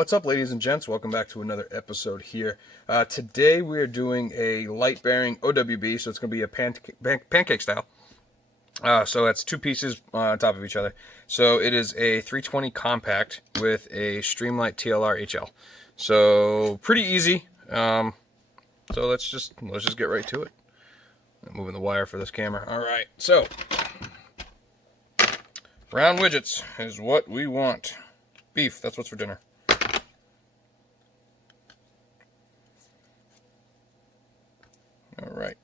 What's up, ladies and gents? Welcome back to another episode here. Today we are doing a light bearing OWB, so it's going to be a pancake style. So that's two pieces on top of each other. So it is a 320 compact with a Streamlight Tlr HL. So pretty easy. So let's just get right to it. I'm moving the wire for this camera. All right. So round widgets is what we want. Beef. That's what's for dinner. All right.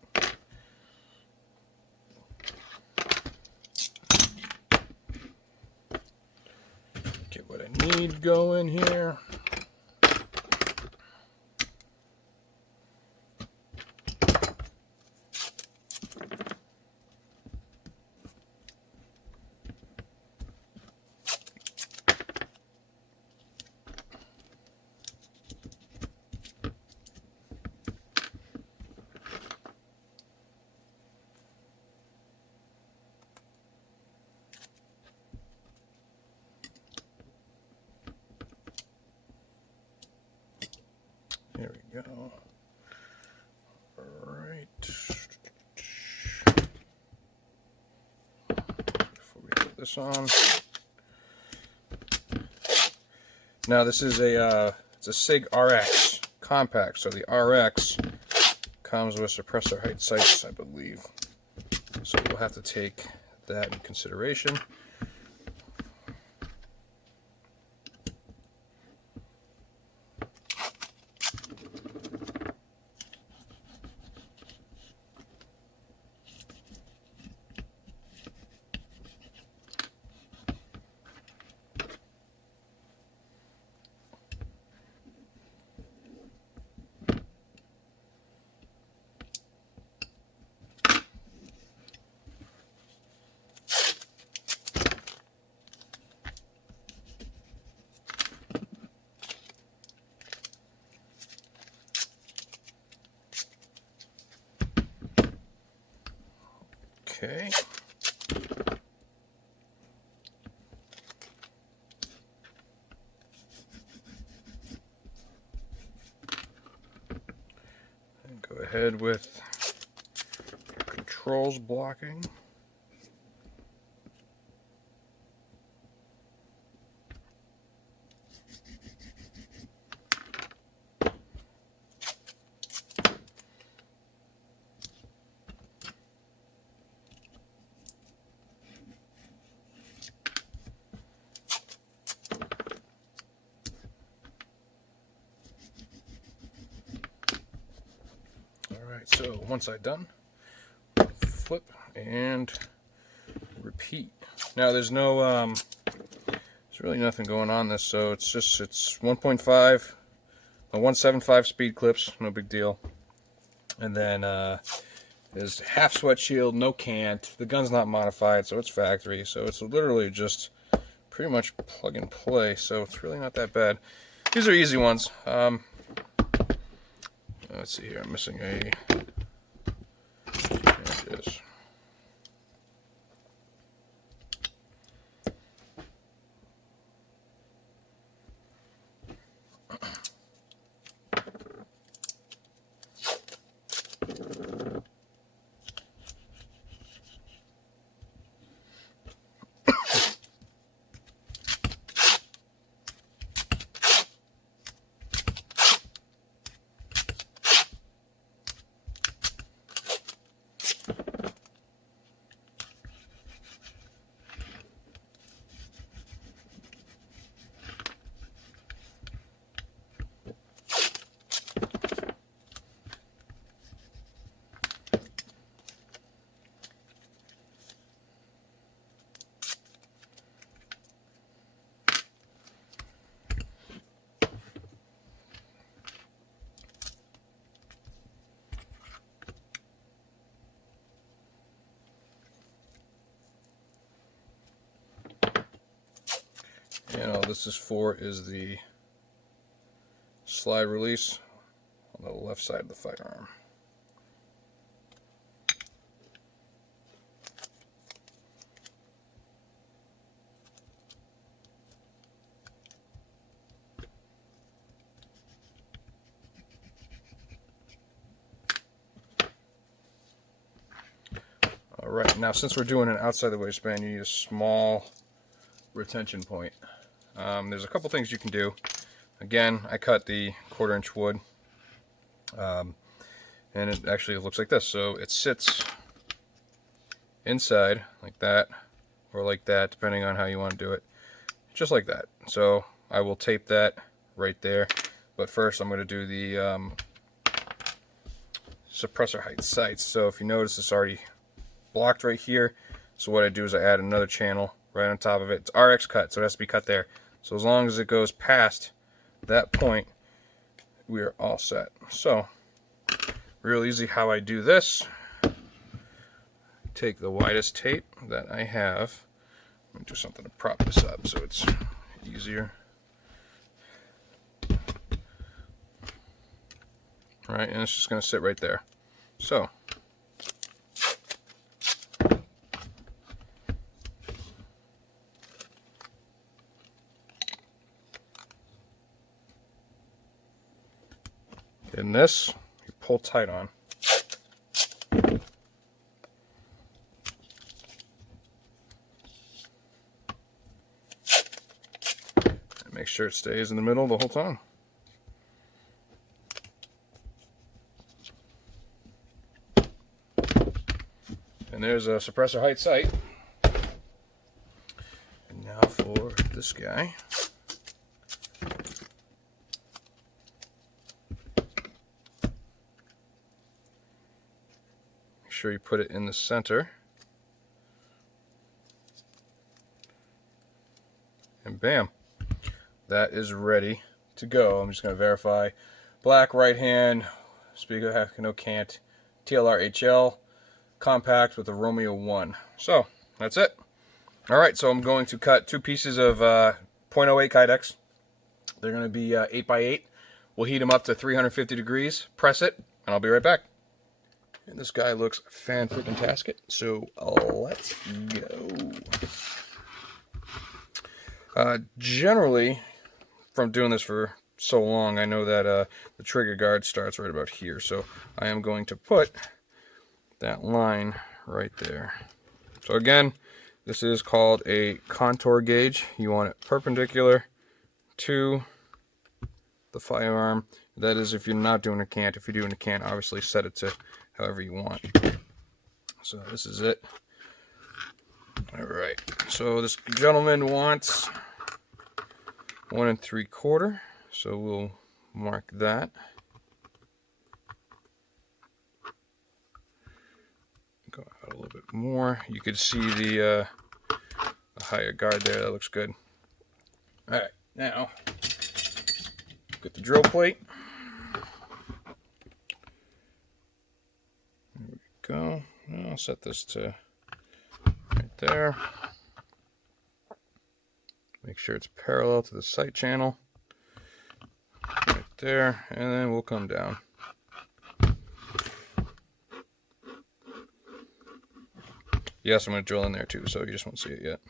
Get what I need going here. There we go. All right. Before we put this on. Now this is it's a Sig RX Compact. So the RX comes with suppressor height sights, I believe. So we'll have to take that in consideration. Okay. And go ahead with controls blocking. So once I'm done, flip and repeat. Now there's no, there's really nothing going on this, so it's 1.5, 175 speed clips, no big deal. And then there's half sweat shield, no cant. The gun's not modified, so it's factory. So it's literally just pretty much plug and play. So it's really not that bad. These are easy ones. Let's see here. I'm missing a. There it is. And all this is for is the slide release on the left side of the firearm. Alright, now since we're doing an outside the waistband, you need a small retention point. There's a couple things you can do. Again, I cut the 1/4 inch wood, and it actually looks like this. So it sits inside like that, or like that, depending on how you want to do it. Just like that. So I will tape that right there. But first I'm going to do the suppressor height sights. So if you notice, it's already blocked right here. So what I do is I add another channel right on top of it. It's RX cut, so it has to be cut there. So as long as it goes past that point, we are all set. So real easy how I do this. Take the widest tape that I have. I'm going to do something to prop this up so it's easier. Alright, and it's just going to sit right there. So in this, you pull tight on. And make sure it stays in the middle the whole time. And there's a suppressor height sight. And now for this guy. Make sure you put it in the center. And bam. That is ready to go. I'm just going to verify. Black right hand, speaker, no cant, Tlr1 compact with a Romeo 1. So that's it. Alright, so I'm going to cut 2 pieces of 0.08 Kydex. They're going to be 8x8. We'll heat them up to 350 degrees, press it, and I'll be right back. And this guy looks fan-freaking-tastic, so let's go. Generally, from doing this for so long, I know that the trigger guard starts right about here, so I am going to put that line right there. So again, this is called a contour gauge. You want it perpendicular to the firearm. That is if you're not doing a cant. If you're doing a cant, obviously set it to however you want. So this is it. Alright, so this gentleman wants 1 3/4, so we'll mark that. Go out a little bit more. You could see the higher guard there. That looks good. Alright, now get the drill plate. There we go. I'll set this to right there. Make sure it's parallel to the sight channel. Right there, and then we'll come down. Yes, I'm going to drill in there too, so you just won't see it yet.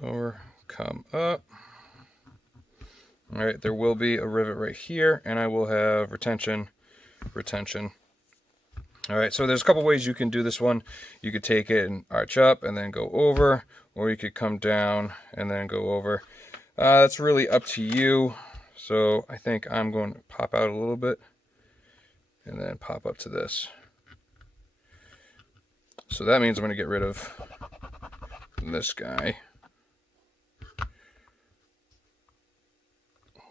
Over, come up. Alright, there will be a rivet right here, and I will have retention. Alright, so there's a couple ways you can do this one. You could take it and arch up and then go over, or you could come down and then go over. That's really up to you. So I think I'm going to pop out a little bit and then pop up to this. So that means I'm going to get rid of this guy.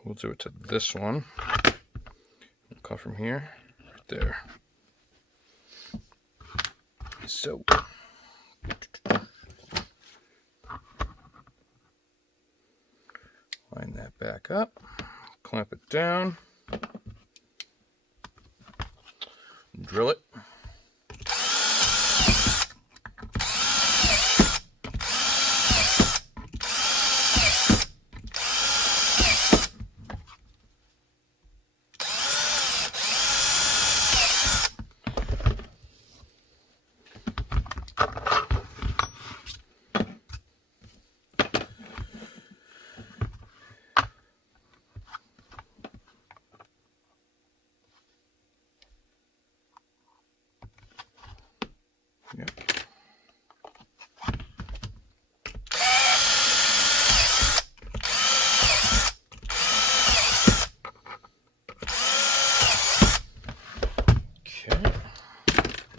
We'll do it to this one. We'll cut from here, right there. So line that back up, clamp it down, drill it.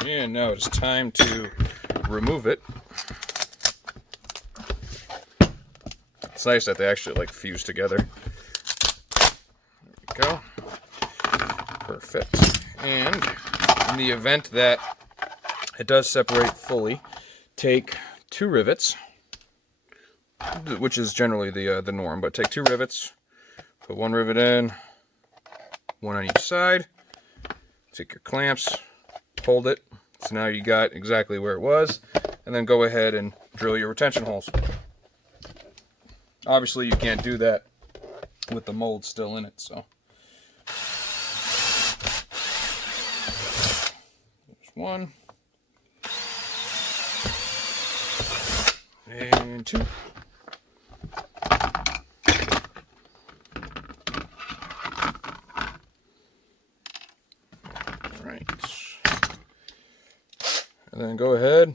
And now it's time to remove it. It's nice that they actually like fuse together. There we go. Perfect. And in the event that it does separate fully, take 2 rivets, which is generally the norm, but take 2 rivets, put 1 rivet in, 1 on each side, take your clamps, hold it, so now you got exactly where it was, and then go ahead and drill your retention holes. Obviously you can't do that with the mold still in it, so. There's 1. And 2. Alright. And then go ahead.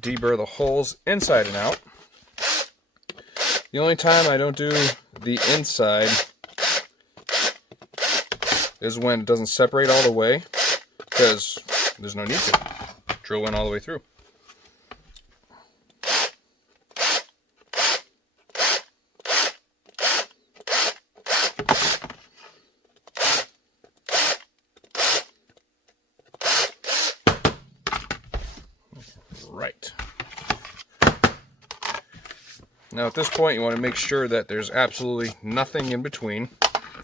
Deburr the holes inside and out. The only time I don't do the inside is when it doesn't separate all the way, because there's no need to. Drill in all the way through. Right. Now at this point you want to make sure that there's absolutely nothing in between,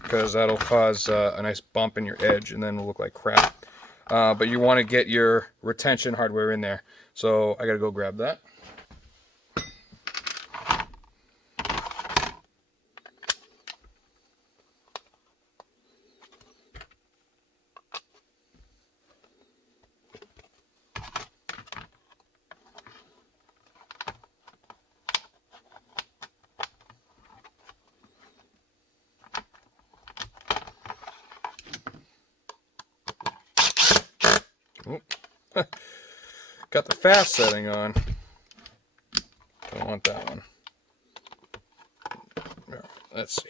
because that'll cause a nice bump in your edge and then it'll look like crap. But you want to get your retention hardware in there. So I gotta go grab that. Got the fast setting on. Don't want that one. All right, let's see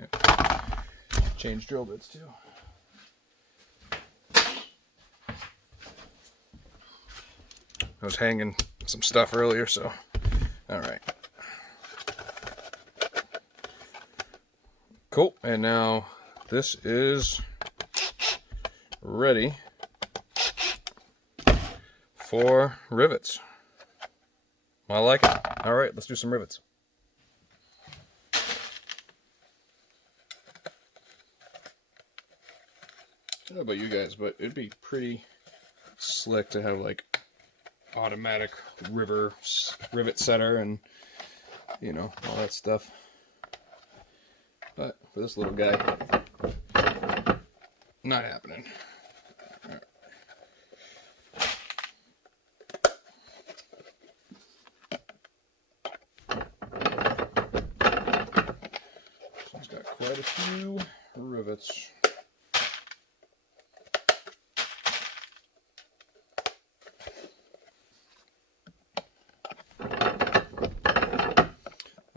here. Yeah. Change drill bits too. I was hanging some stuff earlier, so all right. Cool, and now this is ready for rivets. I like it. All right, let's do some rivets. I don't know about you guys, but it'd be pretty slick to have like automatic rivet setter and, you know, all that stuff. But for this little guy, not happening. Right. He's got quite a few rivets.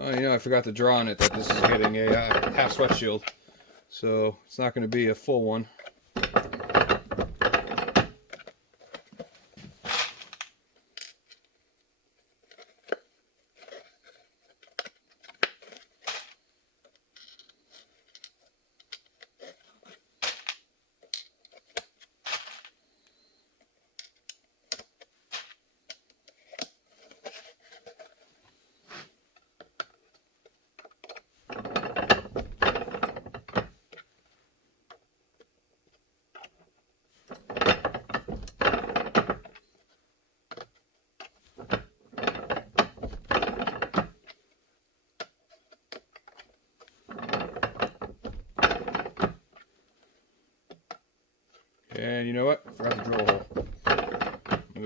Oh, you know, I forgot to draw on it that this is getting a half sweat shield, so it's not going to be a full one.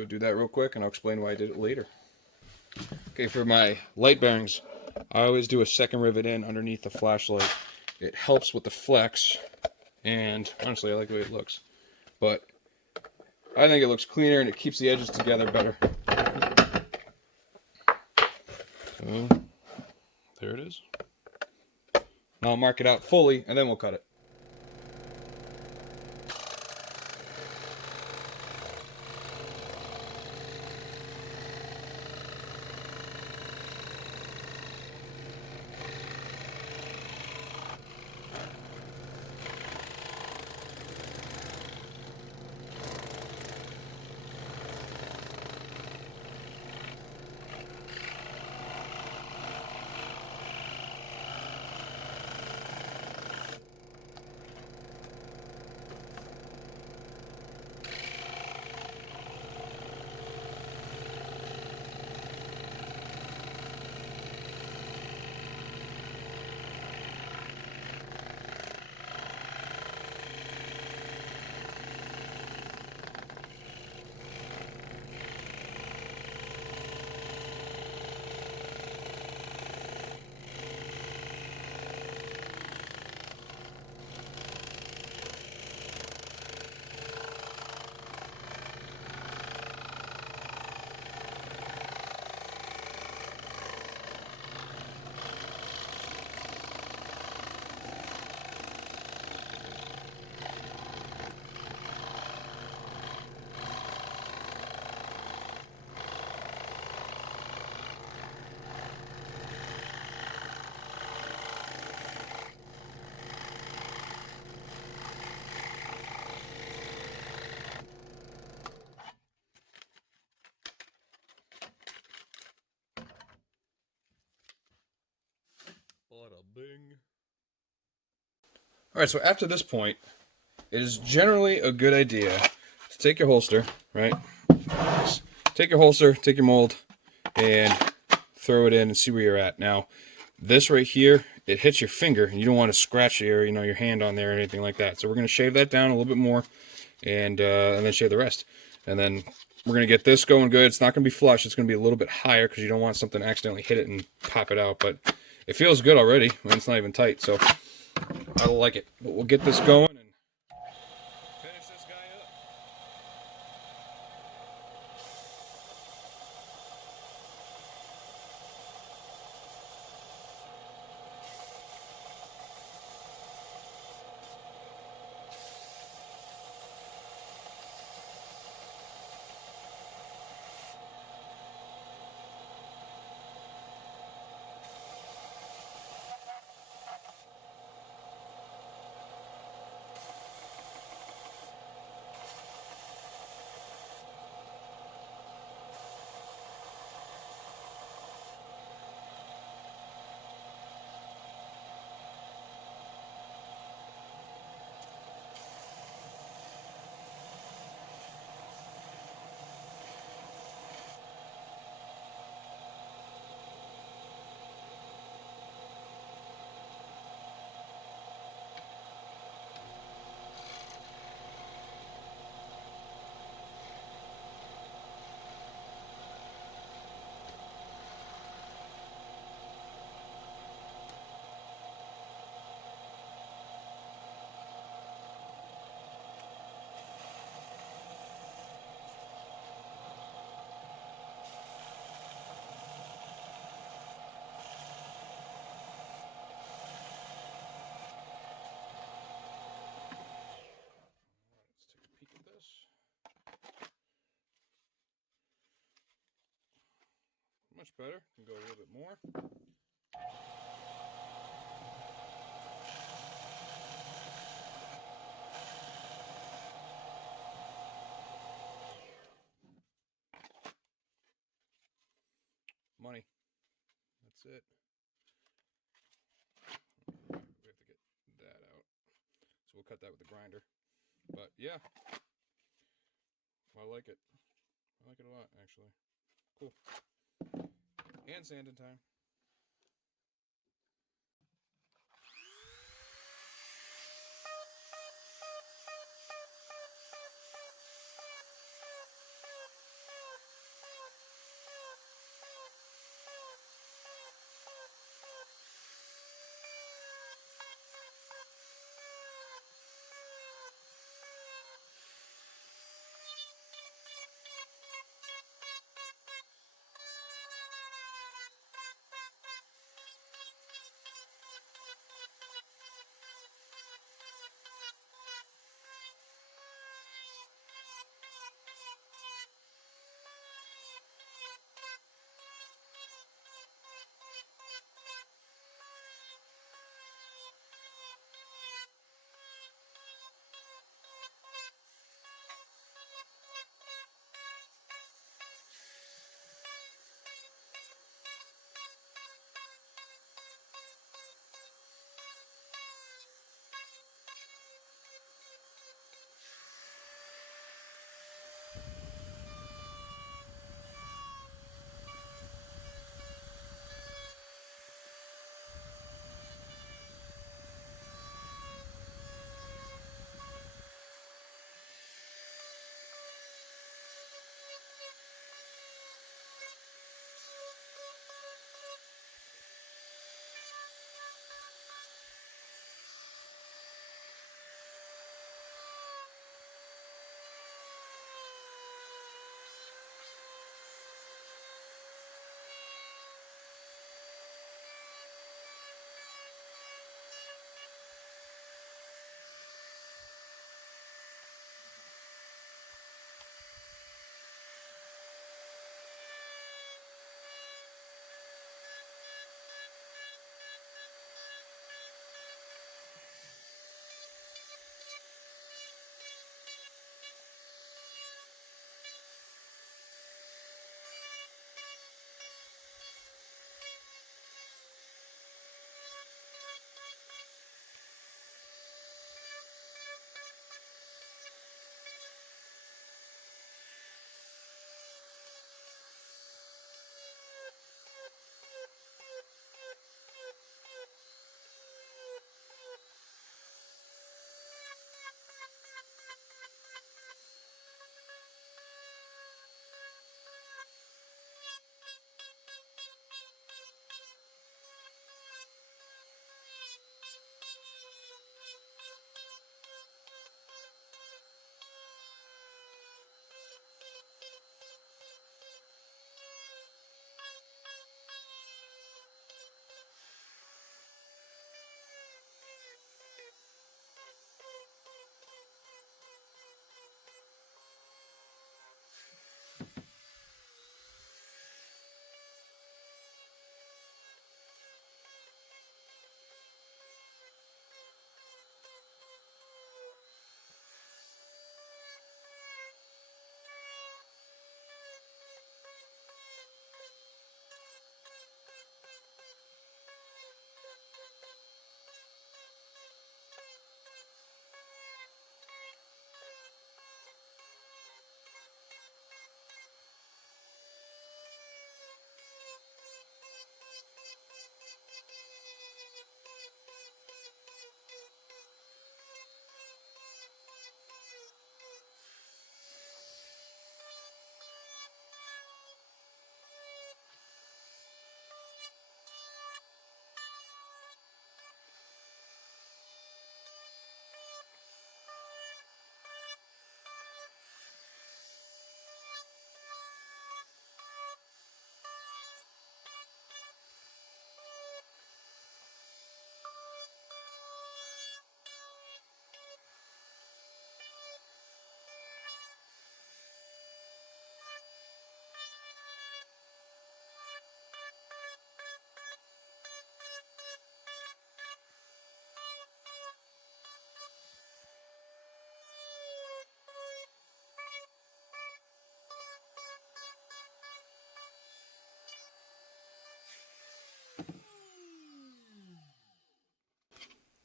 So do that real quick and I'll explain why I did it later. Okay, for my light bearings, I always do a second rivet in underneath the flashlight. It helps with the flex, and honestly I like the way it looks. But I think it looks cleaner and it keeps the edges together better. So, there it is. Now I'll mark it out fully and then we'll cut it. Bing. Alright, so after this point, it is generally a good idea to take your holster, right? Take your holster, take your mold, and throw it in and see where you're at. Now, this right here, it hits your finger, and you don't want to scratch your, your hand on there or anything like that. So we're going to shave that down a little bit more, and then shave the rest. And then we're going to get this going good. It's not going to be flush. It's going to be a little bit higher because you don't want something to accidentally hit it and pop it out. But it feels good already. I mean, it's not even tight, so I like it. But we'll get this going and finish this guy up. Much better. Can go a little bit more. Money. That's it. We have to get that out. So we'll cut that with the grinder. But yeah, I like it. I like it a lot, actually. Cool. And sanding time.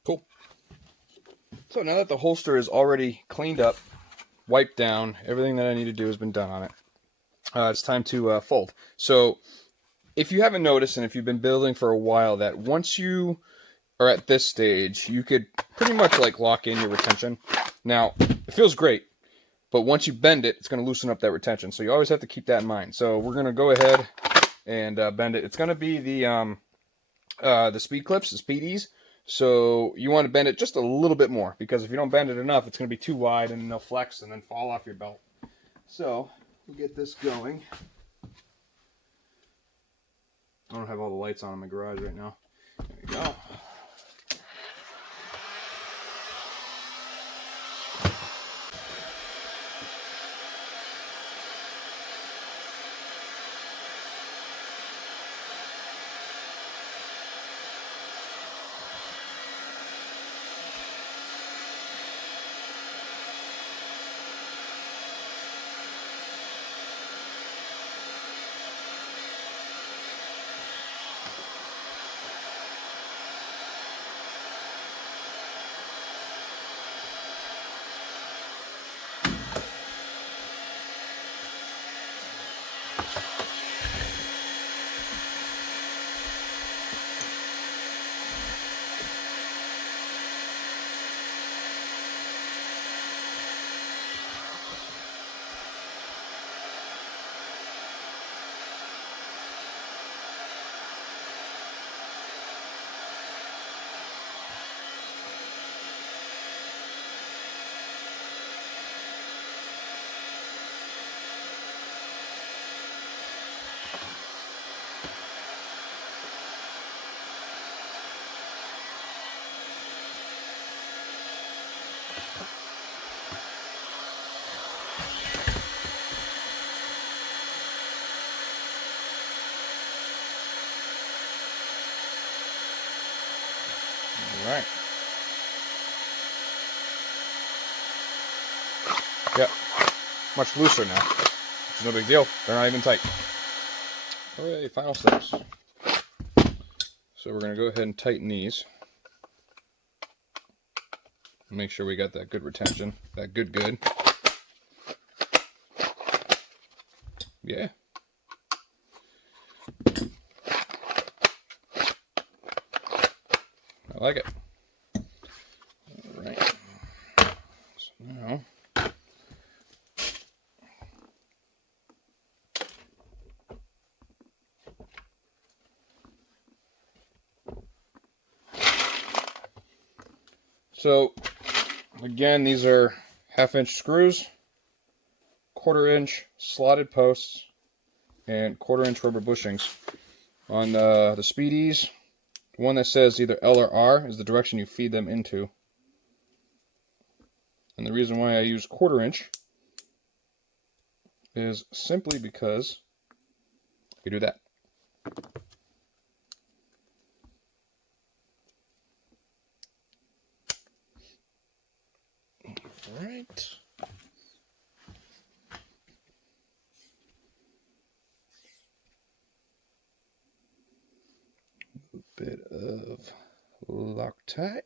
Cool. So now that the holster is already cleaned up, wiped down, everything that I need to do has been done on it, it's time to fold. So if you haven't noticed, and if you've been building for a while, that once you are at this stage, you could pretty much like lock in your retention. Now, it feels great, but once you bend it, it's going to loosen up that retention. So you always have to keep that in mind. So we're going to go ahead and bend it. It's going to be the speed clips, the speedies. So you want to bend it just a little bit more, because if you don't bend it enough, it's going to be too wide and they'll flex and then fall off your belt. So we'll get this going. I don't have all the lights on in my garage right now. There we go. All right. Yep. Much looser now. Which is no big deal. They're not even tight. Okay, final steps. So we're going to go ahead and tighten these. Make sure we got that good retention. That good. Yeah. I like it. All right. So now, so again, these are 1/2-inch screws, 1/4-inch slotted posts, and 1/4-inch rubber bushings. On the speedies, the one that says either L or R is the direction you feed them into. And the reason why I use 1/4-inch is simply because we do that. All right. A bit of Loctite.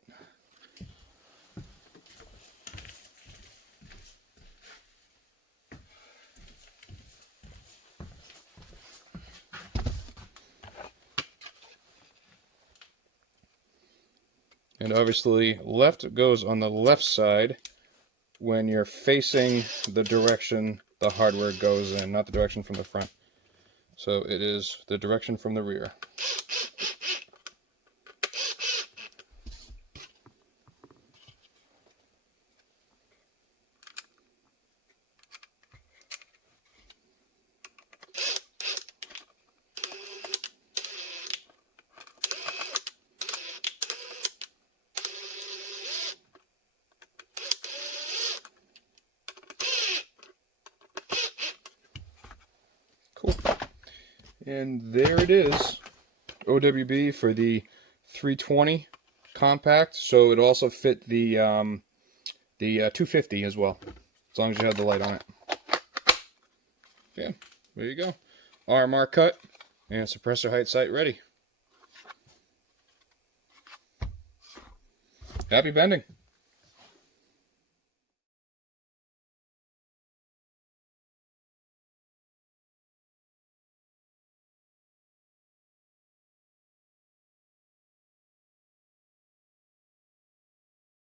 And obviously, left goes on the left side when you're facing the direction the hardware goes in, not the direction from the front. So it is the direction from the rear. Cool. And there it is. OWB for the 320 compact. So it also fit the 250 as well, as long as you have the light on it. Yeah, there you go. RMR cut and suppressor height sight ready. Happy bending.